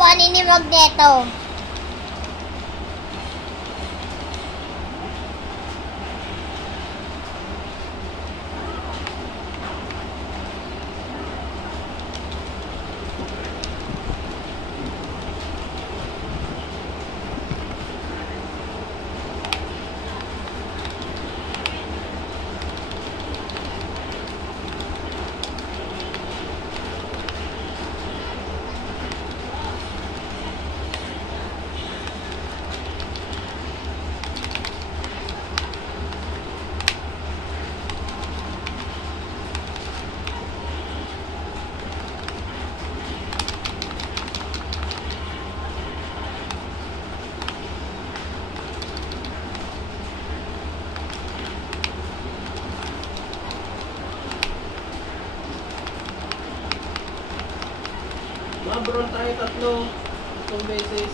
po ni Magneto. Mabron tayo tatlong beses.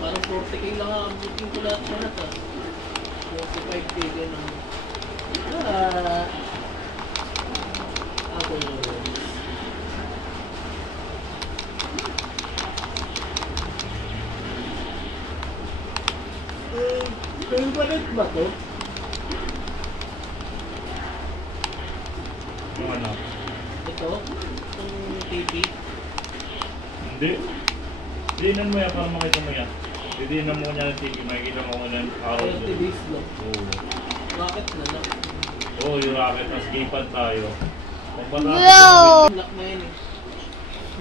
Parang 40k lang ang booking ko lahat na ito. 45k din ang... Ako permanent ba to? Yung ano? Ito? Itong TV? Hindi. Dinan mo yan para makita mo yan. Didinan mo niya ng TV, makikita mo ko ng araw doon. LTVs lang. Oo. Rocket na lang. Oo, yung rocket. Tapos keypad tayo. Wow! Lock na yun eh.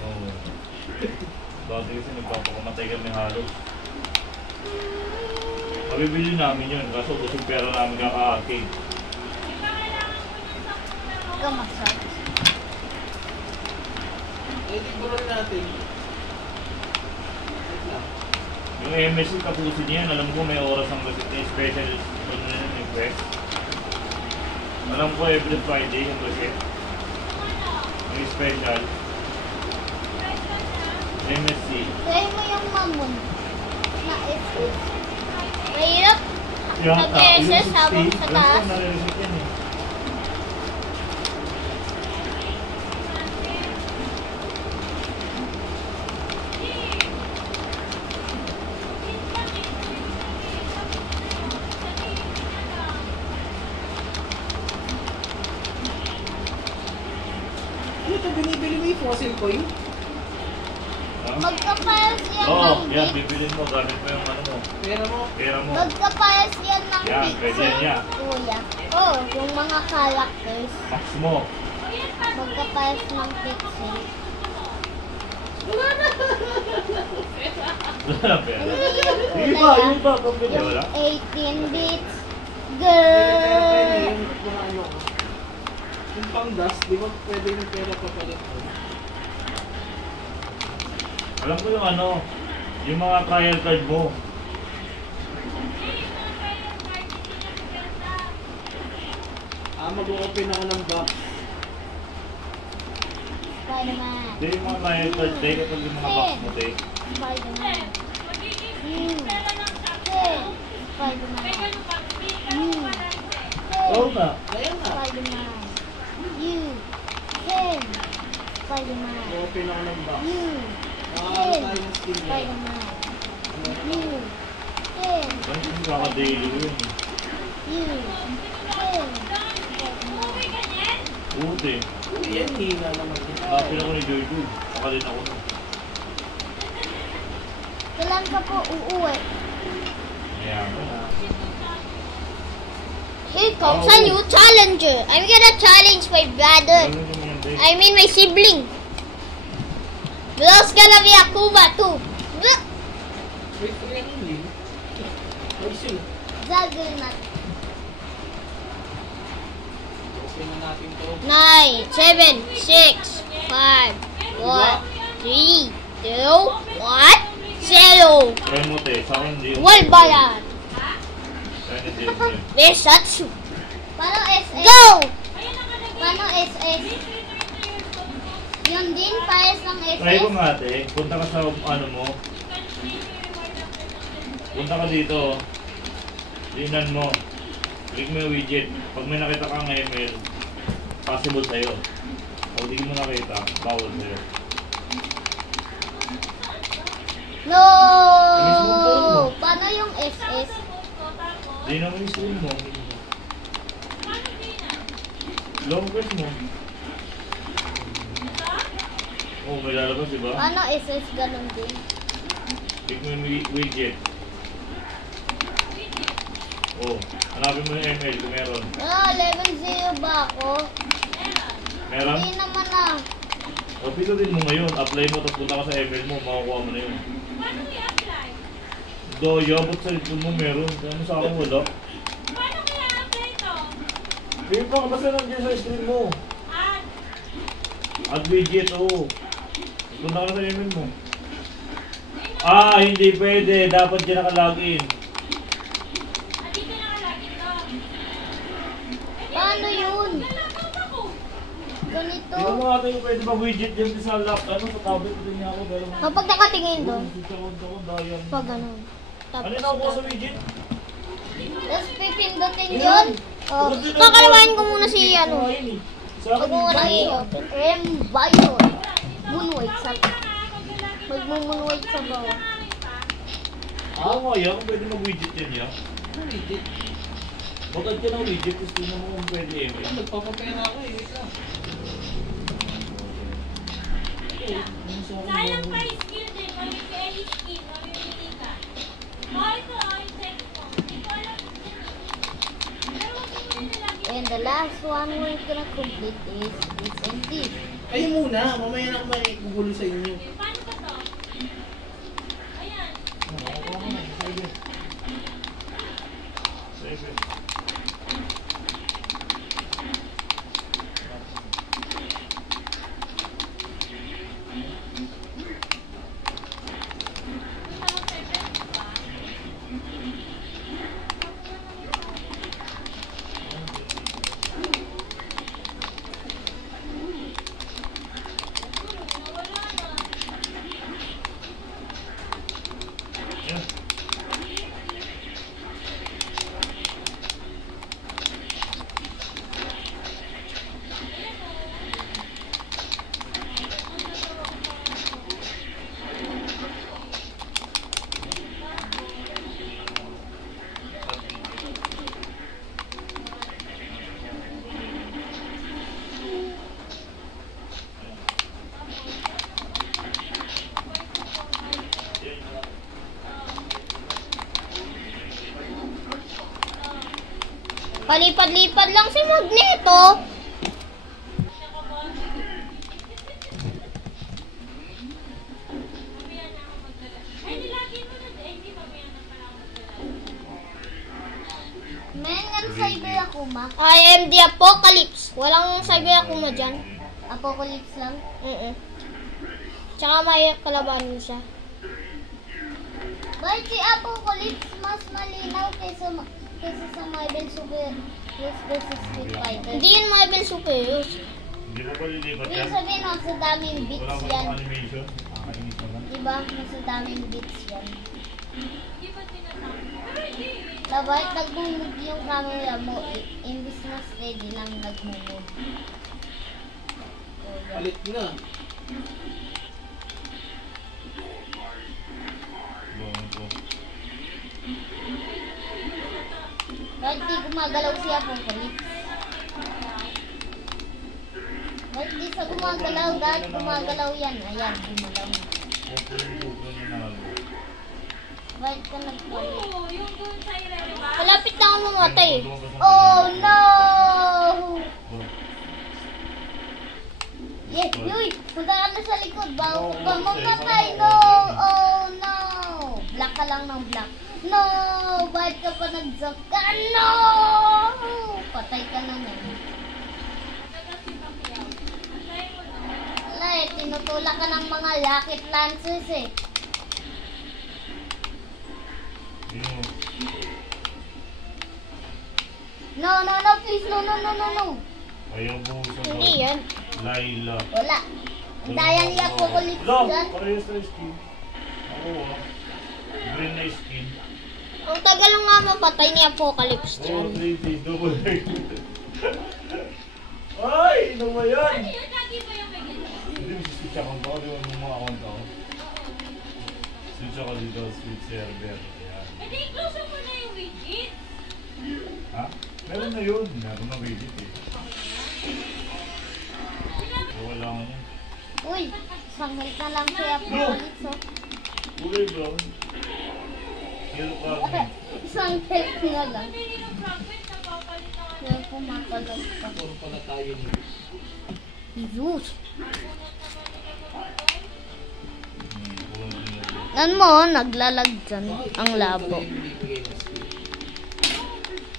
Oo. Dati kasi nagpapakamatay kami halos. Mabibili namin yun, kaso kusong pera namin kaka-arcade. Gamasal. Eh, di buron natin. Yung MSC tapusin yan, alam ko may oras ang gasit special request. Alam ko every Friday yung gasit. Yung special. MSC. Try mo yung mamon na SS. Mahirap mag-SS habang sa taas. Ano ito binibili mo yung fossil coin? Magkaparas yan Oo, ng yan, bits. bibilin mo, gamit mo yung ano mo. Pera mo? Pera mo. Magkaparas yan ng Yan, bits. pwede yan. Kuya. Oh, yung mga characters. Max mo. Magkaparas ng pixel. Wala na! Wala na pera. Hindi yung Yung kulay yung iba, pambili, yung wala? 18 bits. Pwede Girl! yung mga ano. Yung pang-dust, di ba pwede yung pera papalit mo? Alam ko yung ano, yung mga trial card mo. Mag-open ako ng box. Spider-Man. Hindi yung mga trial card day, kapag yung mga box mo day. Spider-Man. Spider-Man. Oo nga. Ayan na. Spider-Man. You can. Spider-Man. Mag-open ako ng box. You Makakala tayo ng skin niya. Spider-Man. You can. Ano yung kaka-daily yun? You can. Spider-Man. Buti. Yan, hina naman. Kapil ako ni Joy Joy. Saka din ako. Kailan ka po uuwi? Ayan. Here comes a new challenger. I'm gonna challenge my brother. Ano yung mga day? I mean my sibling. There's gonna be a Kuma too. Wait, kaya yung link? Ay, sila. Juggernaut. Open na natin to. 9, 7, 6, 5, 4, 3, 2, 1, 0. Kaya mo te, sa akin hindi. Wal ba yan? Kaya hindi yun. Besatsu. Paano SS? Go! Paano SS? Yun din, pares ng Try ko SS. nga te, punta ka sa ano mo. Punta ka dito. Tingnan mo. Click mo yung widget. Pag may nakita kang ML, possible sa'yo. O di mo nakita, bawal sa'yo. No! Mismo phone mo. Paano yung SS? Di naman yung screen mo. Long press mo. Oh, may lalabas diba? Paano SS ganun din? Click mo yung widget. Oh, hanapin mo yung ML kung meron. Level 0 ba ako? Meron? Hindi naman ah. O, pindutin mo ngayon. Apply mo, tapos punta ka sa ML mo. Makukuha mo na yun. Paano i-apply? Doyo, ba't sa cellphone mo meron? Ano sa akin wala? Paano i-apply to? Hindi pa, basta nandiyan sa screen mo. Add. Add widget, oo. Punta ka na sa ML mo. Ah, hindi pwede. Dapat dyan nakalagin. Dito nakalagin to. Paano yun? Nalagot ako. Ganito. Hindi mo natin yung pwede mag-widget dyan sa laptop. Ano, sa tablet din niya ako. Dahil Kapag nakatingin doon. Dayan. Pag ganun. Ano Tapos yung nakuha sa widget? Tapos pipindutin yun. Oh, kakalawain ko muna si ano. Sa Pag akin, mo na i-open. Vior. Moonwhite sa... Magmo-moonwhite sa bawah. ah, nga yan. Kung pwede mag-widget yan yan. Ano legit? Bakit ka ng widget? Gusto mo kung pwede Ano, ML. nagpapapera ako eh. Wait lang. Sayang pa yung skill din. Mamili any skill. Mamimili ka. Ito, yung text mo. Hindi ko alam kung saan eh. Pero wag mo yung nilagyan. And the last one we're gonna complete is this and this. Kayo muna, mamaya na ako may gugulo sa inyo. Paano ba to? Ayan. Sige. Yan. Palipad-lipad lang si Magneto. Mamaya na ako magdala. Ay, nilagyan mo na din. Hindi, mamaya na pala ako magdala. Men, nga cyber ako ma. I am the Apocalypse. Walang cyber akuma dyan. Apocalypse lang. Tsaka may kalabanin siya. Bakit si Apocalypse mas malinaw kaysa sa Marvel Super versus Street Fighter? Hindi yan Marvel Superheroes. Hindi mo pa lilipat Ibig yan? sabihin, mas daming Wala bits mo yan. ng animation? Nakakainis naman. Diba? Mas daming bits yan. Hindi ba tinatapos? Pero hindi. Dapat nag-move yung camera mo, imbis na steady lang nag-move. Palit na. Bawang ko. Bakit di gumagalaw si Apocalypse? Bakit di sa gumagalaw? Dahil gumagalaw yan. Ayan, gumalaw na. Pupo na nalo. Bakit ka nagpalit? Oo, yung dun sa irrelevant. Malapit na ako mamatay. Oh no! Oh. Yes, Yuy! Punta ka na sa likod. Bago ka mamatay. No! Oh no! Black ka lang ng black. No! Bakit ka pa nag-jump ka? No! Patay ka na yan. Wala eh, tinutulak ka ng mga rocket launchers eh. Yun. No, no, no, please, no, no, no, no, no. Ayaw mo sa Hindi yan. Laila. Wala. Ang daya ni Apocalypse Hello, dyan. parehas na skin. Ako ah. Green na skin. Ang tagal nga mapatay ni Apocalypse Oh, dyan. 3 days, double life. Ay! Ano ba yan? Ano yun? Lagi ba yung may ganyan? Hindi mo switch account ako, di ba yung mga account ako? Switch ako dito, switch server. Yan. Hindi, close mo na yung widget. Ha? Meron na yun. Meron na widget eh. Wala ko niya. Uy, sangal na lang si Apocalypse. Oh. Kulay brown. Yellow fragment. Isang help na lang. Pamili ng fragment na papalitan. Kaya kumakalag pa. Puro pala tayo ni Jesus. Kulay din na yun. Nan mo, naglalag dyan ang labo. bibigay na skill.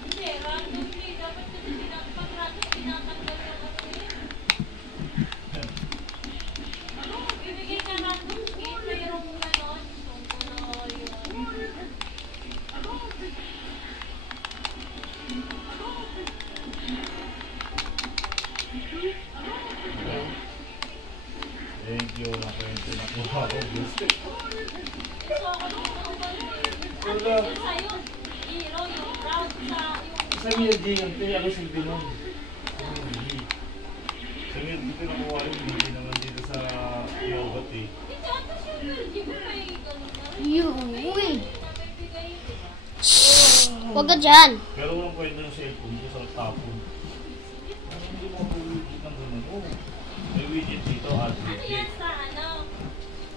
Hindi, randomly. Dapat kasi pag random, tinatanggal yung ano yun. Bibigay ka random skill, mayroong ganon. Ano yun? Thank you. Nakwento na po ako. Gusto. So, ano yung ano Wala. yung sa'yo? Hero, yung brown sa yung... Sa MLG yan, kaya ako silbi nun. Sa MLG ko nakuha yung hindi naman dito sa Yogot eh. Hindi, atas yung LG mo may ganun na rin. Uy. Na may bigay yun, di ba? Huwag ka dyan. Pero walang kwento ng cellphone ko sa tapon. Ano hindi mo widget ng ganun? Oh, may widget dito, add Ano yan widget. sa ano?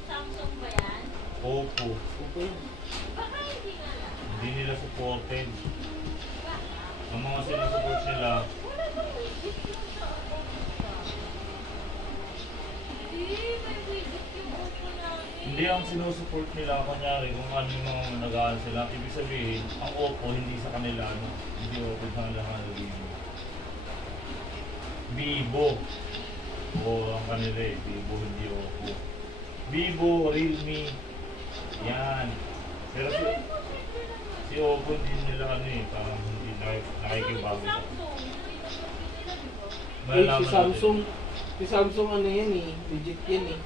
Samsung ba yan? Oppo. Baka hindi nga lang. Hindi nila supported. Ang mga sinusupport nila, Wala bang widget yung sa ano? Hindi, may widget yung Oppo namin. hindi ang sinusupport nila, kunyari kung ano yung mga nag-aaral sila, ibig sabihin, ang Oppo hindi sa kanila, ano, hindi open sa kanila Vivo. Vivo. O ang kanila eh, Vivo, hindi Oppo. Vivo, Realme, yan. Pero si Oppo hindi nila ano eh, parang hindi nakikibago sa. Samsung. Si Samsung ano yan eh, legit yan eh.